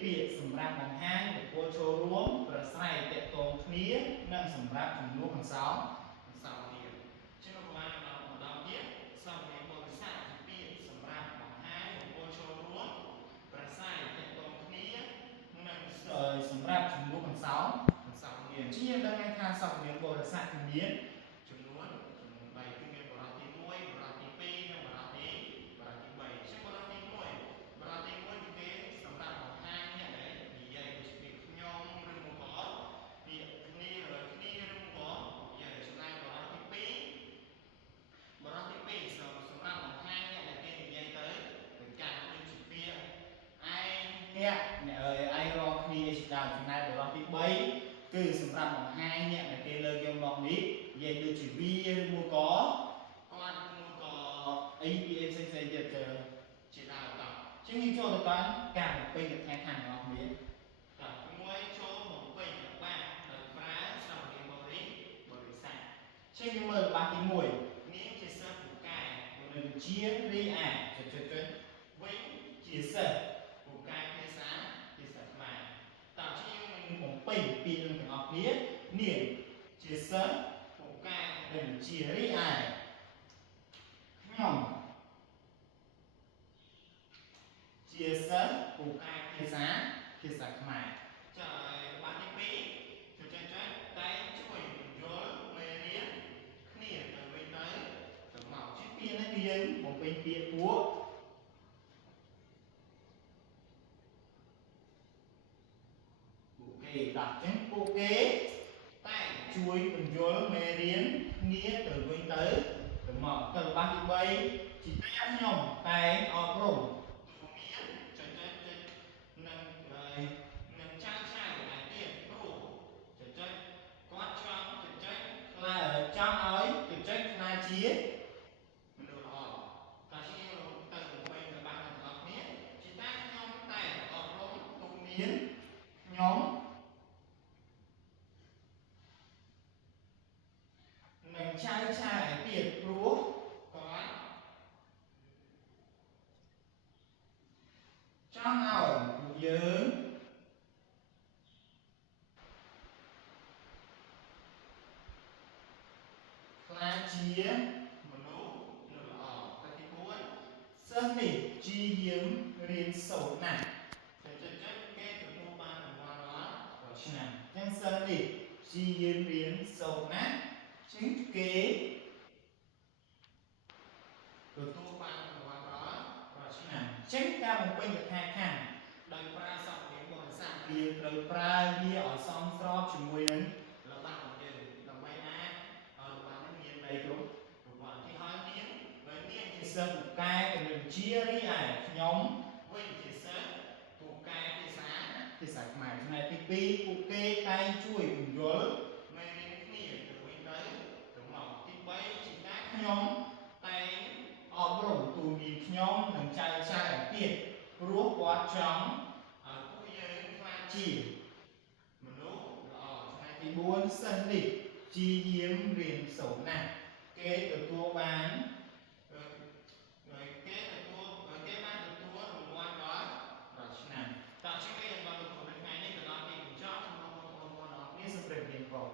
ពាក្យសម្រាប់បង្ហាញបុគ្គលចូលរួមប្រស្រ័យទាក់ទងគ្នានិងសម្រាប់ជំនួសអង្សោទៀតជាប្រមាណម្ដងទៀតសំដែងបរិស័ទជាពាក្យសម្រាប់បង្ហាញបុគ្គលចូលរួមប្រស្រ័យទាក់ទងគ្នានិងសម្រាប់ជំនួសអង្សោទៀតជាយើងដឹងថាសំដែងបរិស័ទមានចំនួន3គឺមានបរិស័ទទី1បរិស័ទទី2និងបរិស័ទទី3ជាបរិស័ទទី1គឺគេសម្រាប់បង្ហាញអ្នកដែលនិយាយដូចជាខ្ញុំឬមកក៏ពាក្យគ្នាឬមកក៏និយាយចំណែកបរិស័ទទី2សម្រាប់បង្ហាញអ្នកដែលគេនិយាយទៅការដូចជាពាក្យឯងអ្នកឯងរកគ្នាជាដើមចំណែកបរិស័ទទី3គឺសម្រាប់បង្ហាញអ្នកដែលគេលើកយកមកនេះនិយាយដូចជាវាឬមកក៏គាត់មកក៏អីពីផ្សេងទៀតជាដើមតោះជាងយើងចូលទៅតាមការបំពេញកថាខាងរបស់វាតោះមួយចូលបំពេញរបស់ដោយប្រើសំដេងបរិស័ទជាងយើងមើលរបស់ទី1នាងជាសិស្សពូកែនឹងជារីអាចុចវិញជាសិស្សពូកែភាសាខ្មែរតើជាងយើងបំពេញពីនឹងទាំងអស់គ្នានាងជាសិស្សពូកែនឹងជារីអាខ្ញុំជាសិស្សពូកែភាសាខ្មែរចាបាទទី2ចុចតែជួយយល់មេរៀនគ្នាទៅវិញទៅមកជាពាក្យនេះគឺយើងបំពេញពាក្យពួកគេដាក់ចឹងពួកគេតែជួយបញ្យល់មេរៀនគ្នាទៅវិញទៅមកទៅបាសទី3ជាតាខ្ញុំតែអប់រំមានចុចនឹងចៅឯទៀតគ្រូចុចគាត់ចង់ខ្លាចង់ឲ្យចុចខ្លាចជាមនុស្សល្អតែជាទៅបំពេញរបស់ទាំងអស់គ្នាជាតាខ្ញុំតែអប់រំទូមានខ្ញុំនឹងចៅឯទៀតព្រោះគាត់ចង់ឲ្យពួកយើងខ្លាចជាមនុស្សល្អតែទី4សិស្សនេះជាយាមរៀនសូត្រណាស់គេទទួលបានរង្វាន់រាល់ឆ្នាំអញ្ចឹងសិស្សនេះជាយាមរៀនសូត្រណាស់ជាងគេទទួលបានរង្វាន់រាល់ឆ្នាំអញ្ចឹងការបំពេញកថាខាងដោយប្រើសព្ទនាមបរិស័ទវាត្រូវប្រើវាឲ្យសមស្របជាមួយនឹងរបស់របស់យើងដើម្បីណារបស់នេះមាន3គ្រប់របស់ទីហើយនាងបើនាងជាសិស្សពូកែនឹងជារីឯខ្ញុំវិញជាសិស្សពូកែភាសាខ្មែរចំណែកទី2ពួកគេតែងជួយពន្យល់មេរៀនគ្នាទៅវិញទៅមកទី3ជាការខ្ញុំតែងអប់រំទូមានខ្ញុំនឹងចៅទៀតព្រោះគាត់ចង់ឲ្យពួកយើងខ្លាចជាមនុស្សល្អថ្ងៃទី4សិស្សនេះជាយាមរៀនសូត្រណាស់គេទទួលបានគេបានទទួលរង្វាន់ដល់ឆ្នាំតើជាងគេបានទទួលនៅថ្ងៃនេះទៅដល់ទីបញ្ចប់សម្រាប់បងប្អូនទាំងអស់គ្នាសូមព្រះរៀនផង